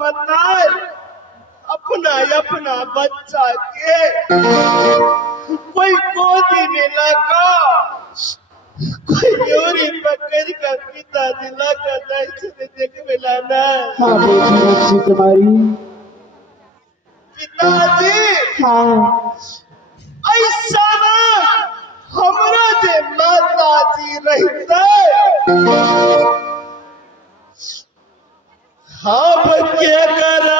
बताए अपना अपना बच्चा के कोई गोदी में लगा, कोई न्योरी पकड़ कर पिता दिला का दर्शन देख मिलाना। हाँ बेटी तुम्हारी पिताजी हाँ ऐसा ना हमरा जे माता जी रहते हम क्या करा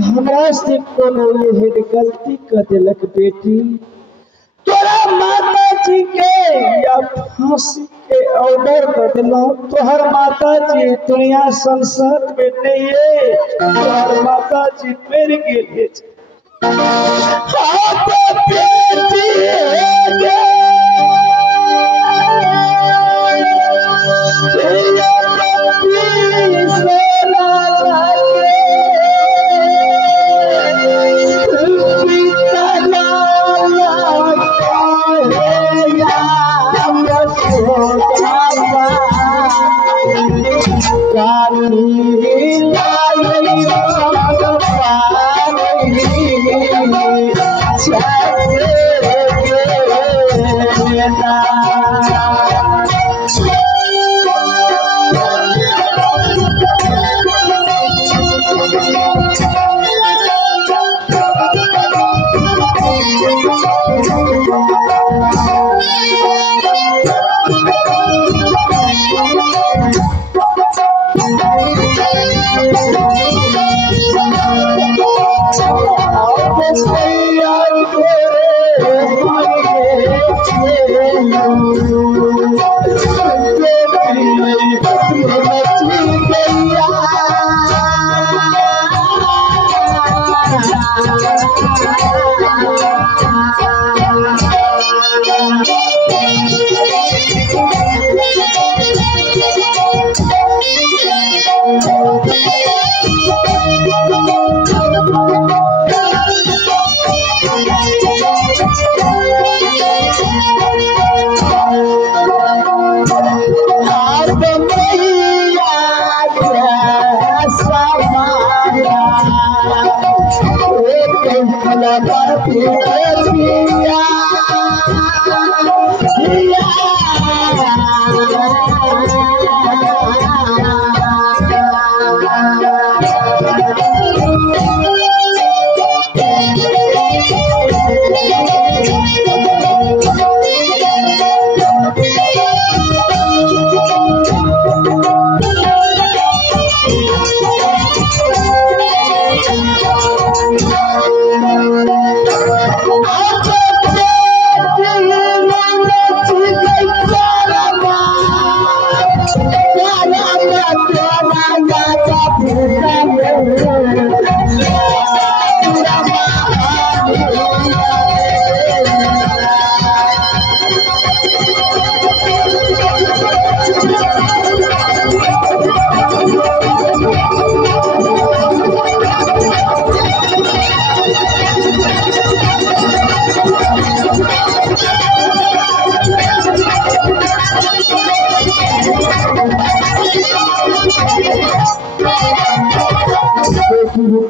हमरा से कोनो ये गलती कर दिलक बेटी, तोरा माता जी के या फांसी के ऑर्डर कर दिला। तोहर माता जी दुनिया संसार में नहीं है, तोहर माता जी मर गए। हाँ तो बेटी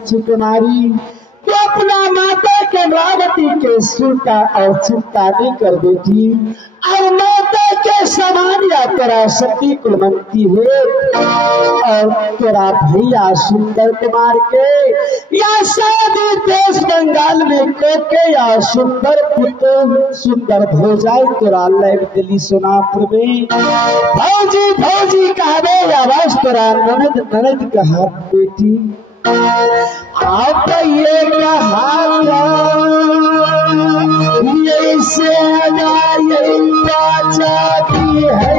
मीनाक्षी कुमारी, तो अपना माता के रावती के सुनता और चिंता नहीं कर बेटी। और माता के समान या तेरा सती कुलवंती है और तेरा भैया सुंदर कुमार के या शादी देश बंगाल में करके या सुंदर पुत्र सुंदर भोजाई तेरा लैब दिल्ली सोनापुर में भौजी भौजी कहबे या बस तेरा ननद ननद कहा बेटी। आप ये कहा से चाहती है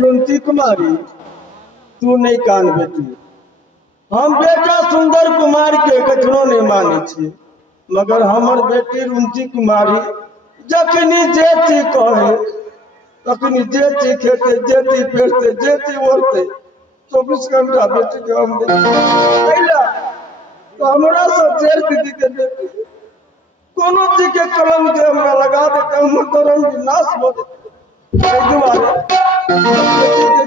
रुंती कुमारी तू नहीं कान बेटी, हम बेटा सुंदर कुमार के कखनो नहीं माने छी, मगर हमर बेटी रुंती कुमारी जखनी जेती कहे तखनी जेती खेते जेती पेरते जेती ओढ़ते 24 घंटा बेटी के हम देखला तो हमरा से जेर दीदी के बेटी कोनो चीज के कलम के हमरा लगा दे हम तरंग नाश हो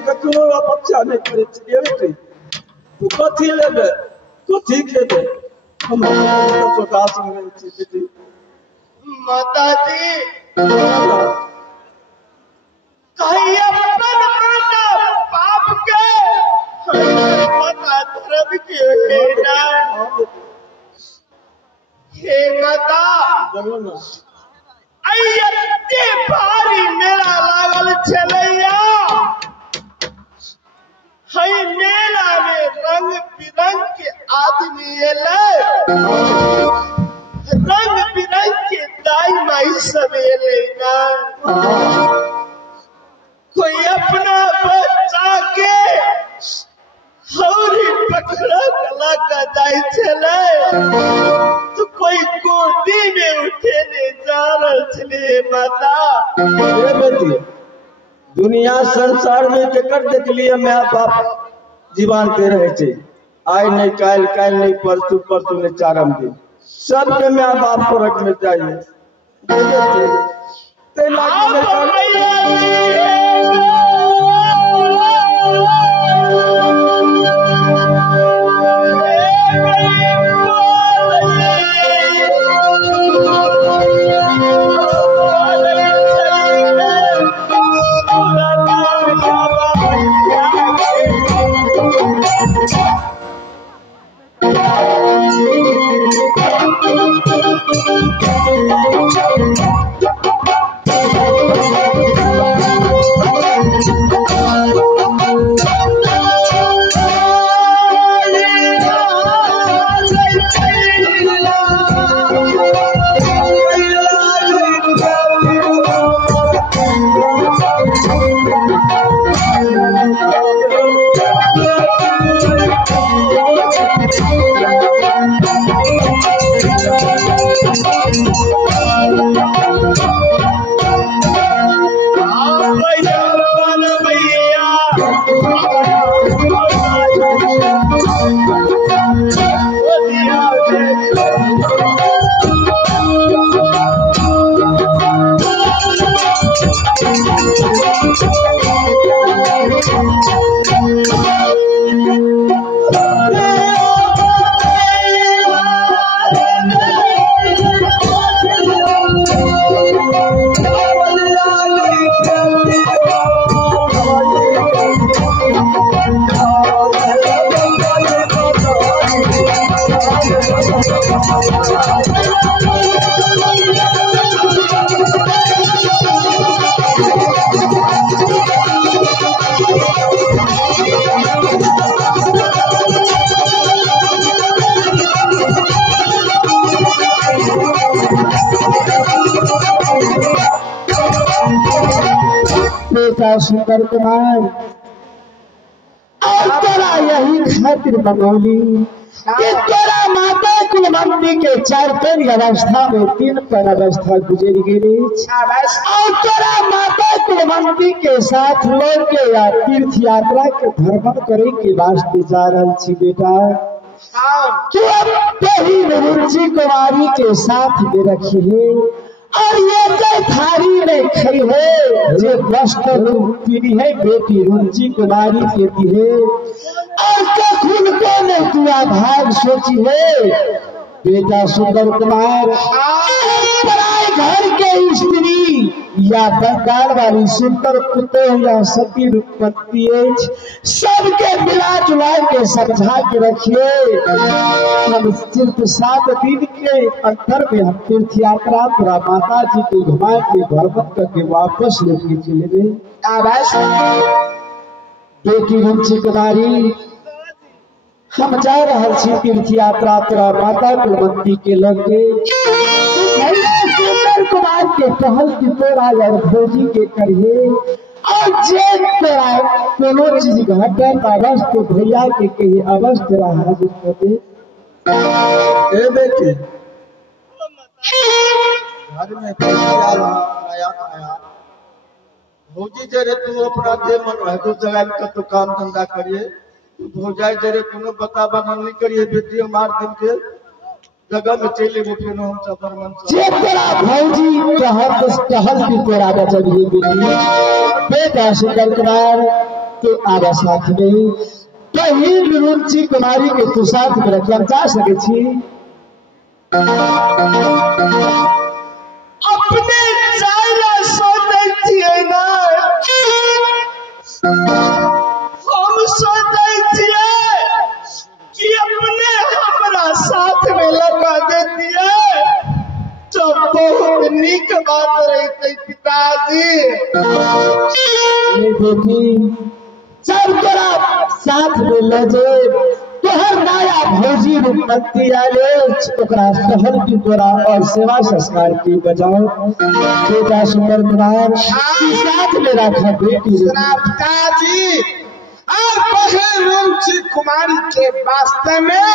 कखनो अपेक्षा नहीं करे छियै बेटी, तू कथी लेबे कथी खेबे हम सोचास में रहे छी बेटी। माताजी कहीं अपन माता बाप के माता धर्म के हेना हे माता अयते भारी मेला लागल छलैया, हई मेला में रंग बिरंग के आदमी एले, रंग बिरंग के दाई माई सब एले ना, कोई अपना बच्चा के हौरी पकड़ा कला का दाई छले तो कोई गोदी में उठे ले जा रहे माता। बेटी दुनिया संसार में केकर देख लिए मैं बाप जीवन पे रहे छे, आय नहीं काल काल नहीं परसू परसू नहीं चारम दिन सबके माँ बाप को रख में चाहिए बेटा सुंदर कुमार और तोरा यही खातिर बनौली कि तोरा माता कुलवंती के 4 पैर अवस्था में 3 पैर अवस्था गुजर गई और तोरा माता कुलवंती के साथ लोग के या तीर्थ यात्रा के भ्रमण करे के वास्ते जा रहा छी बेटा। तू अब पहली रुचि कुमारी के साथ में रखी है और ये जो थारी में खई है जो वस्त्र पीनी है बेटी रुचि कुमारी के दी है और कखुन को ने तुआ भाग सोची है बेटा सुंदर कुमार पराए घर के स्त्री या बंगाल वाली सुंदर पुत्र या सती रूपवती सबके मिला जुला के समझा के रखिए। हम सिर्फ 7 दिन के अंतर में हम तीर्थ यात्रा पूरा माता जी के घुमा के भ्रमण करके वापस लौट के चले गए। बेटी रुचि कुमारी हम जा रहे छी तीर्थ यात्रा पूरा माता कुलवंती के लगे सुंदर कुमार के कहल की तोरा और भोजी के करिए और जे तोरा कोनो चीज घटे अवश्य तो भैया के कही अवश्य तेरा हाजिर कर दे। ए बेटी घर में आया भौजी जरे तू अपना जे मन है तो जगह का तो काम धंधा करिए भौजाई जरे कोनो बता बना नहीं करिए बेटी मार दिन के जगह में चले वो फिर हम सफर मन जे तेरा भौजी कहल की तोरा बचलिए बेटी बेटा सुंदर कुमार के आगा साथ में पहिल रुचि कुमारी के तू साथ में रखना चाह सके छी अपने चाइना सोचै छियै ना हम सोचै छियै कि अपने हमरा साथ में लगा देतिए तो बहुत नीक बात रहते पिताजी। बेटी चल तोरा साथ में ले जे तोहर नया भौजी रूपवती आले ओकरा कहल की तोरा और सेवा संस्कार की बजाओ बेटा सुंदर कुमार साथ में रखा बेटी पिताजी और बहन रुचि कुमारी के वास्ते में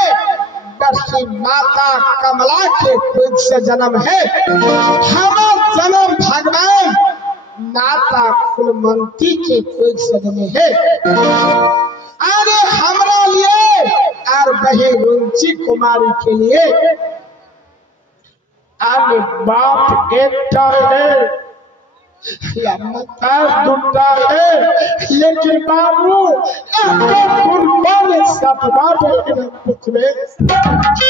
बरसी माता कमला के पेट से जन्म है हमारा जन्म भगवान माता कुलवंती के पेट से जन्म है अरे हमरा लिए और बहन रुचि कुमारी के लिए के बाप एकटा है या माता दूटा है, लेकिन बाबू कुर्बान सब बात है पुत्र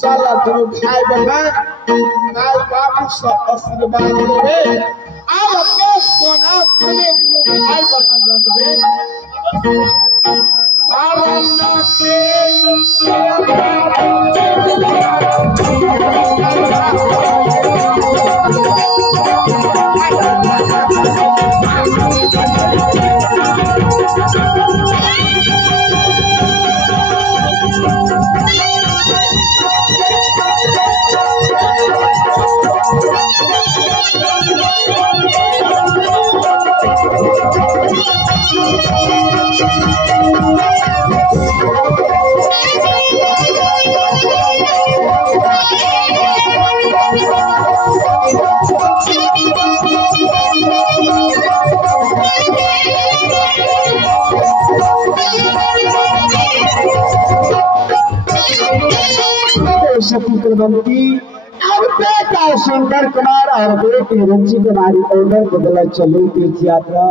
चला दुनू भाई बहन माय बाबू से आशीर्वाद लेबे अब अपने सोना तुले दुनू भाई बहन रखबे सावना शकुंतलवंती अब बेटा सुंदर कुमार और बेटी रुचि कुमारी ऑर्डर बदला चलो तीर्थ यात्रा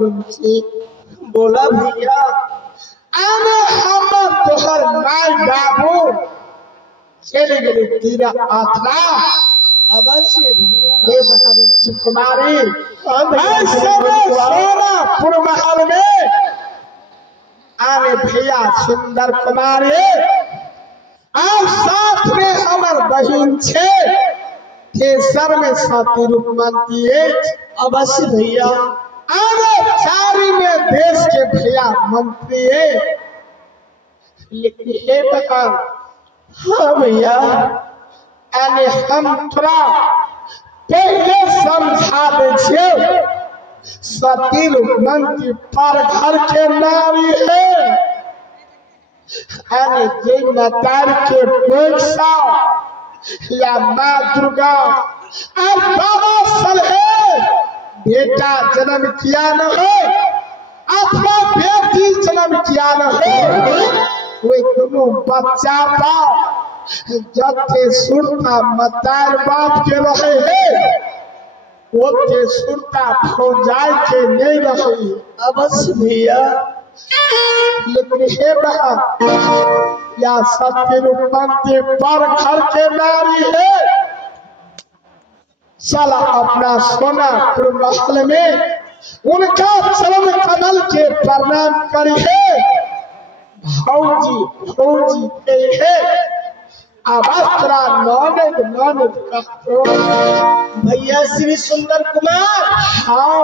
रुचि बोला भैया। अरे हम तोहर माय बाबू चले गए तीरा आत्मा अवश्य भैया। हे रुचि कुमारी भैया, सोनापुर महल में आने भैया सुंदर कुमारी और साथ में हमार बहन छे केसर में साथी रूपमंती अवश्य भैया। आगे चारी में देश के भैया मंत्री है लेकिन हे बहन हाँ भैया। अरे हम थोड़ा पहले समझा दे छियो सती रूपमंती पर घर के नारी है। अरे जे मतार के पैसा या माँ दुर्गा और बाबा सलहे बेटा जन्म किया न हो अथवा बेटी जन्म किया न हो वे दोनों बच्चा पाओ जब के सुरता मतार बाप के रहे है वो के सुरता फौजाई के नहीं रही। अवश्य भैया। लेकिन हे बहन या सत्य रूपमंती पर घर के नारी है चला अपना सोनापुर महल में उनका चरण कमल के प्रणाम करिए भौजी भौजी कहिए अवस्त्रा नौनद नौनद कहो। भैया श्री सुंदर कुमार, हाँ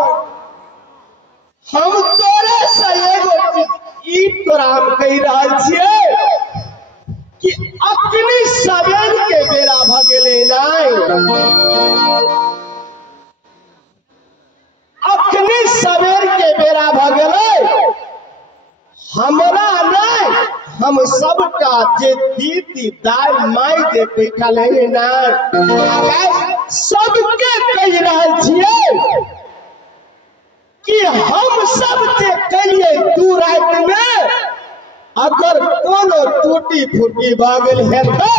हम तोरे से एगो ई तोराम कही रहल छियै कि अपनी सवेर के बेरा भगेले नहीं, अपनी सवेर के बेरा भगेले हमरा नहीं, हम सबका जे दीदी दाई माई जे बैठल है ना सबके कह रहल छियै कि हम सबके कहिए दू रात में अगर कोनो टूटी फूटी भऽ गेल हेतै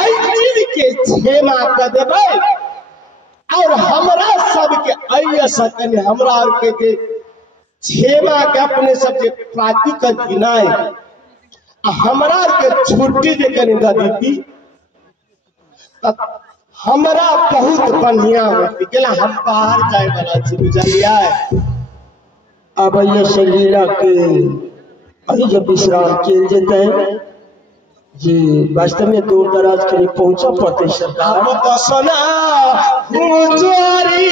एहि चीज के क्षमा कर देबै और हमरा सबके अइया सकने हमरा और के क्षमा के अपने सबके प्राप्ति कर दिनाय हमरा के छुट्टी जे कनि द दीदी हमरा बहुत बढ़िया होती केला हम बाहर जाए वाला छी बुझलियै। अब ये शलीला के अभी जब विश्राम किए जेते जी वास्तव में दूर दराज के लिए पहुंचा पड़ते सरकार। हम तो सोना मुजोरी